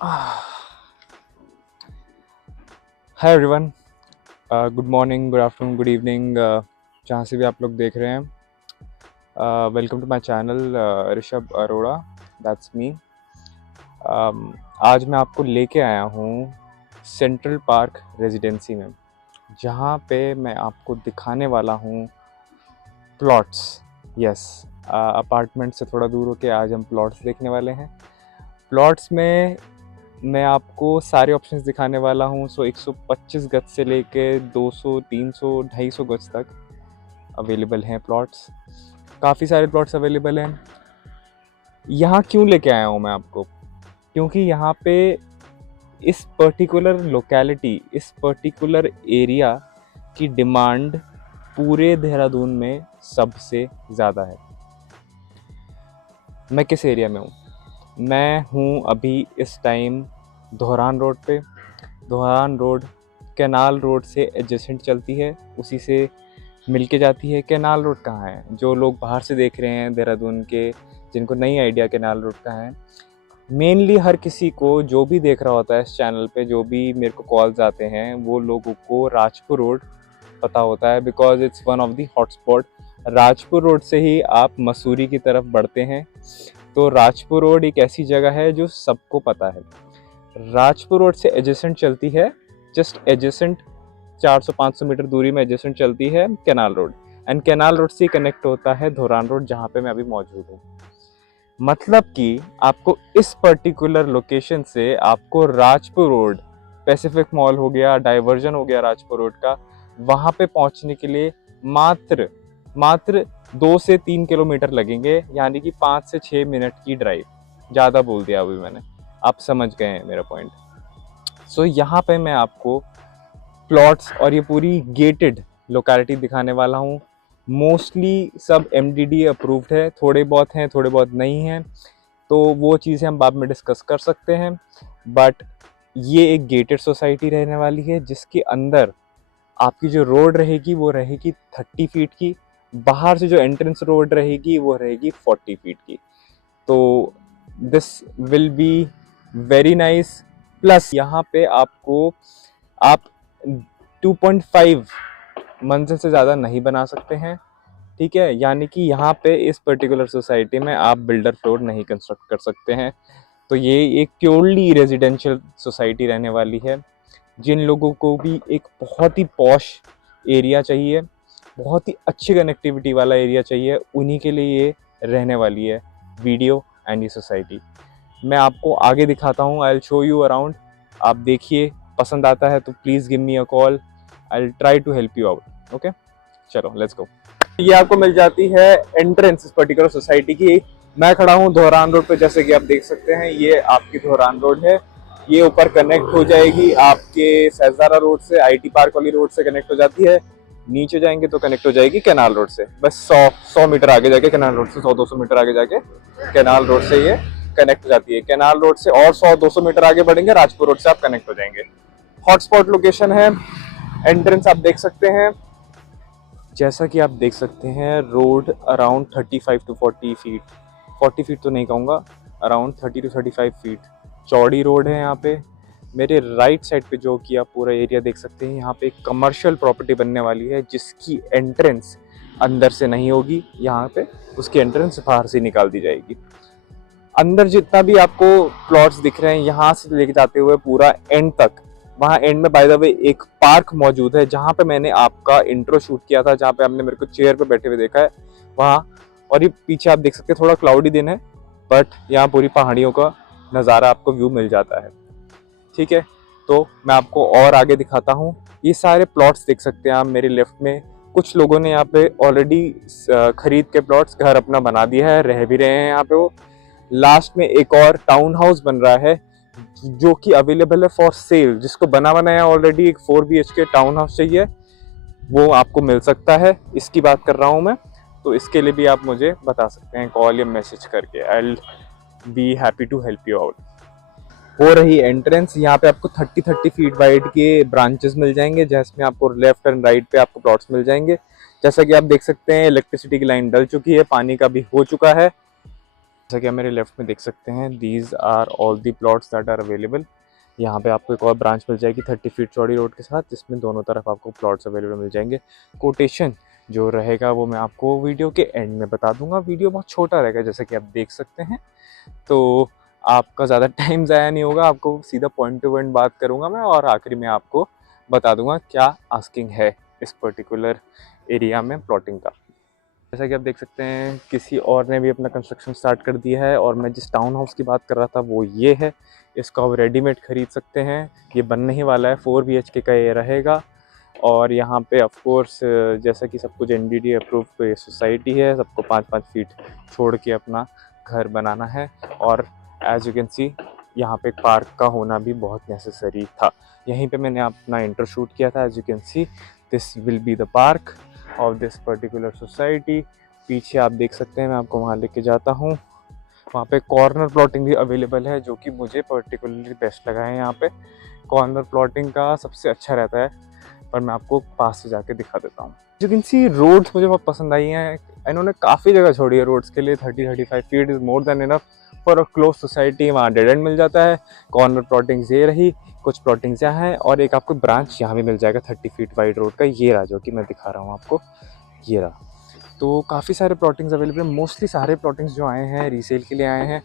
हाय everyone, good morning, good afternoon, good evening, जहाँ से भी आप लोग देख रहे हैं। Welcome to my channel Rishabh Arora, that's me. आज मैं आपको लेके आया हूँ सेंट्रल पार्क रेजिडेंसी में, जहाँ पे मैं आपको दिखाने वाला हूँ प्लॉट्स। यस, अपार्टमेंट से थोड़ा दूर होके आज हम प्लॉट्स देखने वाले हैं। प्लॉट्स में मैं आपको सारे ऑप्शंस दिखाने वाला हूँ। 125 गज से लेके 200, 300, 250 गज तक अवेलेबल हैं प्लॉट्स। काफ़ी सारे प्लॉट्स अवेलेबल हैं। यहाँ क्यों लेके आया हूँ मैं आपको? क्योंकि यहाँ पे इस पर्टिकुलर लोकेलिटी, इस पर्टिकुलर एरिया की डिमांड पूरे देहरादून में सबसे ज़्यादा है। मैं किस एरिया में हूँ? मैं हूँ अभी इस टाइम धोरान रोड पे। धोरान रोड कैनाल रोड से एडजेसेंट चलती है, उसी से मिल के जाती है। कैनाल रोड कहाँ है? जो लोग बाहर से देख रहे हैं देहरादून के, जिनको नहीं आइडिया कैनाल रोड कहाँ है, मेनली हर किसी को जो भी देख रहा होता है इस चैनल पे, जो भी मेरे को कॉल्स आते हैं, वो लोगों को राजपुर रोड पता होता है, because it's one of the hotspot. Rajpur road से ही आप मसूरी की तरफ बढ़ते हैं, तो राजपुर रोड एक ऐसी जगह है जो सबको पता है। राजपुर रोड से एडजेसेंट चलती है, जस्ट एडजेसेंट 400-500 मीटर दूरी में एडजेसेंट चलती है canal road, and canal road से कनेक्ट होता है धोरान रोड, जहाँ पे मैं अभी मौजूद हूँ। मतलब कि आपको इस पर्टिकुलर लोकेशन से आपको राजपुर रोड, पैसिफिक मॉल हो गया, डाइवर्जन हो गया राजपुर रोड का, वहाँ पे पहुँचने के लिए मात्र 2 से 3 किलोमीटर लगेंगे, यानी कि 5 से 6 मिनट की ड्राइव। ज़्यादा बोल दिया अभी मैंने, आप समझ गए हैं मेरा पॉइंट। सो यहाँ पे मैं आपको प्लॉट्स और ये पूरी गेटेड लोकेलिटी दिखाने वाला हूँ। मोस्टली सब एमडीडी अप्रूव्ड है, थोड़े बहुत हैं, थोड़े बहुत नहीं हैं, तो वो चीज़ें हम बाद में डिस्कस कर सकते हैं। बट ये एक गेटेड सोसाइटी रहने वाली है, जिसके अंदर आपकी जो रोड रहेगी वो रहेगी 30 फीट की, बाहर से जो एंट्रेंस रोड रहेगी वो रहेगी 40 फीट की। तो this will be very nice. Plus यहाँ पे आपको आप 2.5 मंजिल से ज़्यादा नहीं बना सकते हैं, ठीक है? यानी कि यहाँ पे इस पर्टिकुलर सोसाइटी में आप बिल्डर फ्लोर नहीं कंस्ट्रक्ट कर सकते हैं। तो ये एक प्योरली रेजिडेंशियल सोसाइटी रहने वाली है। जिन लोगों को भी एक बहुत ही पॉश एरिया चाहिए, बहुत ही अच्छी कनेक्टिविटी वाला एरिया चाहिए, उन्हीं के लिए ये रहने वाली है वीडियो एंड ये सोसाइटी। मैं आपको आगे दिखाता हूँ, I will show you around. आप देखिए, पसंद आता है तो please give me a call, I will try to help you out. Okay, चलो लेट्स गो। ये आपको मिल जाती है एंट्रेंस इस पर्टिकुलर सोसाइटी की। मैं खड़ा हूँ धोरान रोड पे, जैसे कि आप देख सकते हैं, ये आपकी धोरान रोड है। ये ऊपर कनेक्ट हो जाएगी आपके सहजारा रोड से, आईटी पार्क वाली रोड से कनेक्ट हो जाती है। नीचे जाएंगे तो कनेक्ट हो जाएगी कैनाल रोड से, बस 100 मीटर आगे जाके कैनाल रोड से, 100-200 मीटर आगे जाके कैनाल रोड से ये कनेक्ट हो जाती है। कैनाल रोड से और 100-200 मीटर आगे बढ़ेंगे, राजपुर रोड से आप कनेक्ट हो जाएंगे। हॉटस्पॉट लोकेशन है। एंट्रेंस आप देख सकते हैं, जैसा कि आप देख सकते हैं, road around 35 to 40 feet, 40 feet तो नहीं कहूँगा, अराउंड 30 टू 35 फीट चौड़ी रोड है यहाँ पे। मेरे राइट साइड पे जो कि आप पूरा एरिया देख सकते हैं, यहाँ पे एक कमर्शियल प्रॉपर्टी बनने वाली है, जिसकी एंट्रेंस अंदर से नहीं होगी, यहाँ पे उसकी एंट्रेंस बाहर से निकाल दी जाएगी। अंदर जितना भी आपको प्लॉट्स दिख रहे हैं, यहाँ से लेके जाते हुए पूरा एंड तक, वहाँ एंड में बाय द वे एक पार्क मौजूद है, जहाँ पे मैंने आपका इंट्रो शूट किया था, जहाँ पे आपने मेरे को चेयर पे बैठे हुए देखा है वहाँ। और ये पीछे आप देख सकते हैं, थोड़ा क्लाउडी दिन है, बट यहाँ पूरी पहाड़ियों का नज़ारा आपको व्यू मिल जाता है, ठीक है? तो मैं आपको और आगे दिखाता हूँ। ये सारे प्लॉट्स देख सकते हैं आप मेरे लेफ्ट में। कुछ लोगों ने यहाँ पे ऑलरेडी खरीद के प्लॉट्स घर अपना बना दिया है, रह भी रहे हैं यहाँ पे वो। लास्ट में एक और टाउन हाउस बन रहा है, जो कि अवेलेबल है फॉर सेल। जिसको बना बनाया ऑलरेडी एक 4 BHK टाउन हाउस चाहिए, वो आपको मिल सकता है। इसकी बात कर रहा हूँ मैं, तो इसके लिए भी आप मुझे बता सकते हैं कॉल या मैसेज करके। I will be happy to help you out. हो रही एंट्रेंस, यहाँ पे आपको 30 फीट वाइड के ब्रांचेस मिल जाएंगे, जिसमें आपको लेफ्ट एंड राइट पे आपको प्लॉट्स मिल जाएंगे। जैसा कि आप देख सकते हैं, इलेक्ट्रिसिटी की लाइन डल चुकी है, पानी का भी हो चुका है। जैसा कि आप मेरे लेफ्ट में देख सकते हैं, these are all the plots that are available. यहाँ पे आपको एक और ब्रांच मिल जाएगी 30 फीट चौड़ी रोड के साथ, जिसमें दोनों तरफ आपको प्लॉट्स अवेलेबल मिल जाएंगे। कोटेशन जो रहेगा वो मैं आपको वीडियो के एंड में बता दूंगा। वीडियो बहुत छोटा रहेगा जैसा कि आप देख सकते हैं, तो आपका ज़्यादा टाइम ज़ाया नहीं होगा। आपको सीधा पॉइंट टू पॉइंट बात करूँगा मैं, और आखिरी में आपको बता दूंगा क्या आस्किंग है इस पर्टिकुलर एरिया में प्लॉटिंग का। जैसा कि आप देख सकते हैं, किसी और ने भी अपना कंस्ट्रक्शन स्टार्ट कर दिया है, और मैं जिस टाउन हाउस की बात कर रहा था वो ये है। इसको आप रेडीमेड ख़रीद सकते हैं। ये बनने ही वाला है, 4 BHK का ये रहेगा। और यहाँ पे ऑफ कोर्स जैसा कि सब कुछ NDD अप्रूव सोसाइटी है, सबको 5-5 फीट छोड़ के अपना घर बनाना है। और एज यू कैन सी, यहाँ पे पार्क का होना भी बहुत नेसेसरी था। यहीं पे मैंने अपना इंटर शूट किया था। As you can see, this will be the park of this particular society. पीछे आप देख सकते हैं, मैं आपको वहाँ लेके जाता हूँ। वहाँ पे कॉर्नर प्लॉटिंग भी अवेलेबल है, जो कि मुझे पर्टिकुलरली बेस्ट लगा है। यहाँ पे कॉर्नर प्लॉटिंग का सबसे अच्छा रहता है, पर मैं आपको पास से जाके दिखा देता हूँ। यू कैन सी, रोड्स मुझे बहुत पसंद आई हैं। इन्होंने काफ़ी जगह छोड़ी है रोड्स के लिए। 30-35 feet is more than enough for a close society. वहाँ डेड एंड मिल जाता है। कॉर्नर प्लॉटिंग्स ये रही, कुछ प्लॉटिंग्स यहाँ हैं, और एक आपको ब्रांच यहाँ भी मिल जाएगा 30 फीट वाइड रोड का। ये रहा जो कि मैं दिखा रहा हूँ आपको, ये रहा। तो काफ़ी सारे प्लॉटिंग्स अवेलेबल हैं। मोस्टली सारे प्लॉटिंग्स जो आए हैं रीसेल के लिए आए हैं।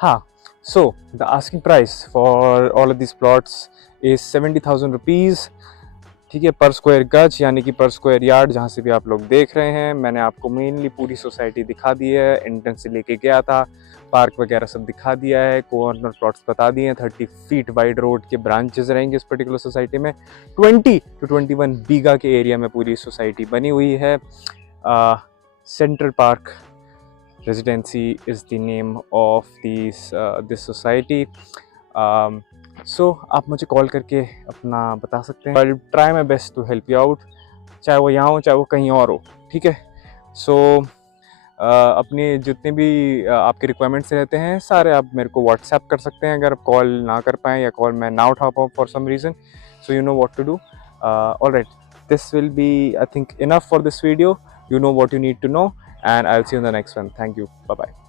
हाँ, so the asking price for all of this plots is 70,000 rupees. ठीक है, पर स्क्वायर गज, यानी कि पर स्क्वायर यार्ड, जहाँ से भी आप लोग देख रहे हैं। मैंने आपको मेनली पूरी सोसाइटी दिखा दी है, एंट्रेंस से लेके गया था, पार्क वगैरह सब दिखा दिया है, कॉर्नर प्लॉट्स बता दिए हैं। 30 फीट वाइड रोड के ब्रांचेस रहेंगे इस पर्टिकुलर सोसाइटी में। 20 to 21 बीघा के एरिया में पूरी सोसाइटी बनी हुई है। Central Park residency is the name of this society. So आप मुझे कॉल करके अपना बता सकते हैं। I will try my best to help you out, चाहे वो यहाँ हो चाहे वो कहीं और हो। ठीक है, सो अपने जितने भी आपके रिक्वायरमेंट्स रहते हैं सारे आप मेरे को व्हाट्सएप कर सकते हैं, अगर आप कॉल ना कर पाएँ या कॉल मैं ना उठा पाऊँ for some reason. So you know what to do. Alright, this will be, I think, enough for this video. You know what you need to know, and I'll see you in the next one. Thank you. Bye bye.